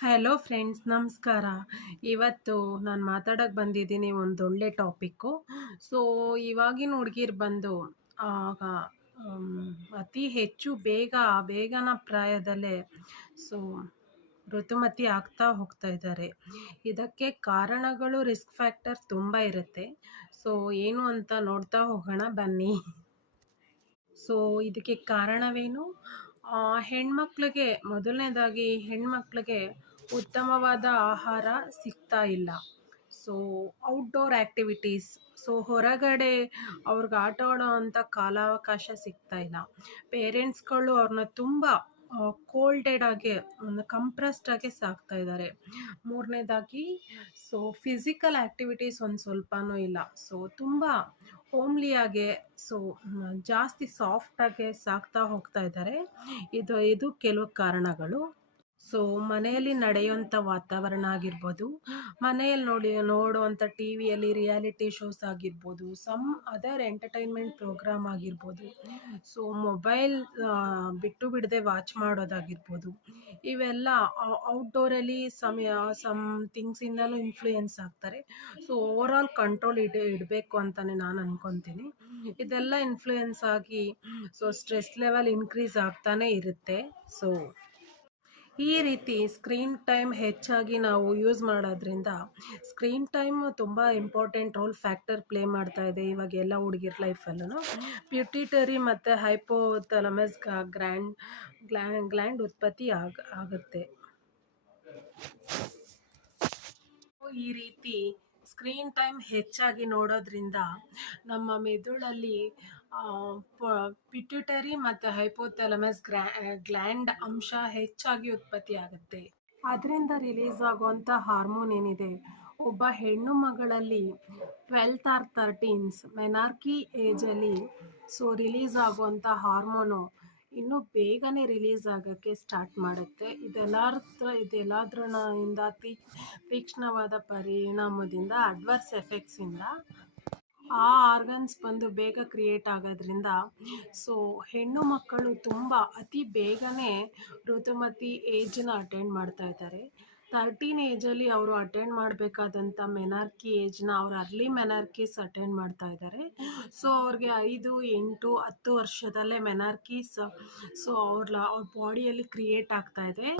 Hello friends, ನಮಸ್ಕಾರ. ಇವತ್ತು ನಾನು ಮಾತಾಡೋಕ್ಕೆ ಬಂದಿದ್ದೀನಿ ಒಂದೊಳ್ಳೆ ಟಾಪಿಕ್ಕು. ಸೊ ಇವಾಗಿನ ಹುಡುಗಿರು ಬಂದು ಆಗ ಅತಿ ಹೆಚ್ಚು ಬೇಗನ ಪ್ರಾಯದಲ್ಲೇ ಸೊ ಋತುಮತಿ ಆಗ್ತಾ ಹೋಗ್ತಾ ಇದ್ದಾರೆ. ಇದಕ್ಕೆ ಕಾರಣಗಳು, ರಿಸ್ಕ್ ಫ್ಯಾಕ್ಟರ್ ತುಂಬ ಇರುತ್ತೆ. ಸೊ ಏನು ಅಂತ ನೋಡ್ತಾ ಹೋಗೋಣ ಬನ್ನಿ. ಸೊ ಇದಕ್ಕೆ ಕಾರಣವೇನು? ಹೆಣ್ಮಕ್ಳಿಗೆ ಮೊದಲನೇದಾಗಿ ಹೆಣ್ಮಕ್ಳಿಗೆ ಉತ್ತಮವಾದ ಆಹಾರ ಸಿಗ್ತಾ ಇಲ್ಲ. ಸೊ ಔಟ್ಡೋರ್ ಆ್ಯಕ್ಟಿವಿಟೀಸ್, ಸೊ ಹೊರಗಡೆ ಅವ್ರಿಗೆ ಆಟ ಆಡೋ ಅಂಥ ಕಾಲಾವಕಾಶ ಸಿಗ್ತಾ ಇಲ್ಲ. ಪೇರೆಂಟ್ಸ್ಗಳು ಅವ್ರನ್ನ ತುಂಬ ಕೋಲ್ಡೆಡ್ ಆಗಿ, ಒಂದು ಕಂಪ್ರೆಸ್ಡ್ ಆಗಿ ಸಾಕ್ತಾ ಇದ್ದಾರೆ. ಮೂರನೇದಾಗಿ ಸೊ ಫಿಸಿಕಲ್ ಆ್ಯಕ್ಟಿವಿಟೀಸ್ ಒಂದು ಸ್ವಲ್ಪನೂ ಇಲ್ಲ. ಸೊ ತುಂಬ ಹೋಮ್ಲಿಯಾಗೆ, ಸೊ ಜಾಸ್ತಿ ಸಾಫ್ಟಾಗೆ ಸಾಕ್ತಾ ಹೋಗ್ತಾ ಇದ್ದಾರೆ. ಇದು ಕೆಲವು ಕಾರಣಗಳು. ಸೊ ಮನೆಯಲ್ಲಿ ನಡೆಯುವಂಥ ವಾತಾವರಣ ಆಗಿರ್ಬೋದು, ಮನೆಯಲ್ಲಿ ನೋಡುವಂಥ ಟಿ ವಿಯಲ್ಲಿ ರಿಯಾಲಿಟಿ ಶೋಸ್ ಆಗಿರ್ಬೋದು, ಸಮ್ ಅದರ್ ಎಂಟರ್ಟೈನ್ಮೆಂಟ್ ಪ್ರೋಗ್ರಾಮ್ ಆಗಿರ್ಬೋದು, ಸೊ ಮೊಬೈಲ್ ಬಿಟ್ಟು ಬಿಡದೆ ವಾಚ್ ಮಾಡೋದಾಗಿರ್ಬೋದು, ಇವೆಲ್ಲ ಔಟ್ಡೋರಲ್ಲಿ ಸಮ್ ಥಿಂಗ್ಸಿಂದಲೂ ಇನ್ಫ್ಲೂಯೆನ್ಸ್ ಆಗ್ತಾರೆ. ಸೊ ಓವರಾಲ್ ಕಂಟ್ರೋಲ್ ಇಡಬೇಕು ಅಂತಲೇ ನಾನು ಅಂದ್ಕೊತೀನಿ. ಇದೆಲ್ಲ ಇನ್ಫ್ಲೂಯೆನ್ಸ್ ಆಗಿ ಸೊ ಸ್ಟ್ರೆಸ್ ಲೆವೆಲ್ ಇನ್ಕ್ರೀಸ್ ಆಗ್ತಾನೆ ಇರುತ್ತೆ. ಸೊ ಈ ರೀತಿ ಸ್ಕ್ರೀನ್ ಟೈಮ್ ಹೆಚ್ಚಾಗಿ ನಾವು ಯೂಸ್ ಮಾಡೋದ್ರಿಂದ ಸ್ಕ್ರೀನ್ ಟೈಮ್ ತುಂಬ ಇಂಪಾರ್ಟೆಂಟ್ ರೋಲ್ ಫ್ಯಾಕ್ಟರ್ ಪ್ಲೇ ಮಾಡ್ತಾ ಇದೆ ಇವಾಗ ಎಲ್ಲ ಹುಡುಗಿರ ಲೈಫಲ್ಲೂ. ಪ್ಯೂಟಿಟರಿ ಮತ್ತು ಹೈಪೋಥಾಲಮಸ್ ಗ್ಲ್ಯಾಂಡ್ ಉತ್ಪತ್ತಿ ಆಗುತ್ತೆ. ಈ ರೀತಿ ಸ್ಕ್ರೀನ್ ಟೈಮ್ ಹೆಚ್ಚಾಗಿ ನೋಡೋದ್ರಿಂದ ನಮ್ಮ ಮೆದುಳಲ್ಲಿ ಪಿಟ್ಯೂಟರಿ ಮತ್ತು ಹೈಪೋಥಾಲಮಸ್ ಗ್ಲ್ಯಾಂಡ್ ಅಂಶ ಹೆಚ್ಚಾಗಿ ಉತ್ಪತ್ತಿ ಆಗುತ್ತೆ. ಅದರಿಂದ ರಿಲೀಸ್ ಆಗುವಂಥ ಹಾರ್ಮೋನ್ ಏನಿದೆ, ಒಬ್ಬ ಹೆಣ್ಣು ಮಗಳಲ್ಲಿ 12 ಆರ್ 13 ಮೆನಾರ್ಕಿ ಏಜಲ್ಲಿ ಸೊ ರಿಲೀಸ್ ಆಗುವಂಥ ಹಾರ್ಮೋನು ಇನ್ನೂ ಬೇಗನೆ ರಿಲೀಸ್ ಆಗೋಕ್ಕೆ ಸ್ಟಾರ್ಟ್ ಮಾಡುತ್ತೆ. ಇದೆಲ್ಲದರಿಂದ ತೀಕ್ಷ್ಣವಾದ ಪರಿಣಾಮದಿಂದ, ಅಡ್ವರ್ಸ್ ಎಫೆಕ್ಟ್ಸಿಂದ ಆ ಆರ್ಗನ್ಸ್ ಬಂದು ಬೇಗ ಕ್ರಿಯೇಟ್ ಆಗೋದ್ರಿಂದ ಸೊ ಹೆಣ್ಣು ಮಕ್ಕಳು ತುಂಬ ಅತಿ ಬೇಗನೆ ಋತುಮತಿ ಏಜನ್ನ ಅಟೆಂಡ್ ಮಾಡ್ತಾ ಇದ್ದಾರೆ. 13 ಏಜಲ್ಲಿ ಅವರು ಅಟೆಂಡ್ ಮಾಡಬೇಕಾದಂಥ ಮೆನಾರ್ಕಿ ಏಜ್ನ ಅವ್ರು ಅರ್ಲಿ ಮೆನಾರ್ಕೀಸ್ ಅಟೆಂಡ್ ಮಾಡ್ತಾ ಇದ್ದಾರೆ. ಸೊ ಅವ್ರಿಗೆ 5, 8, 10 ವರ್ಷದಲ್ಲೇ ಮೆನಾರ್ಕೀಸ್ ಸೊ ಅವ್ರ ಬಾಡಿಯಲ್ಲಿ ಕ್ರಿಯೇಟ್ ಆಗ್ತಾ ಇದೆ.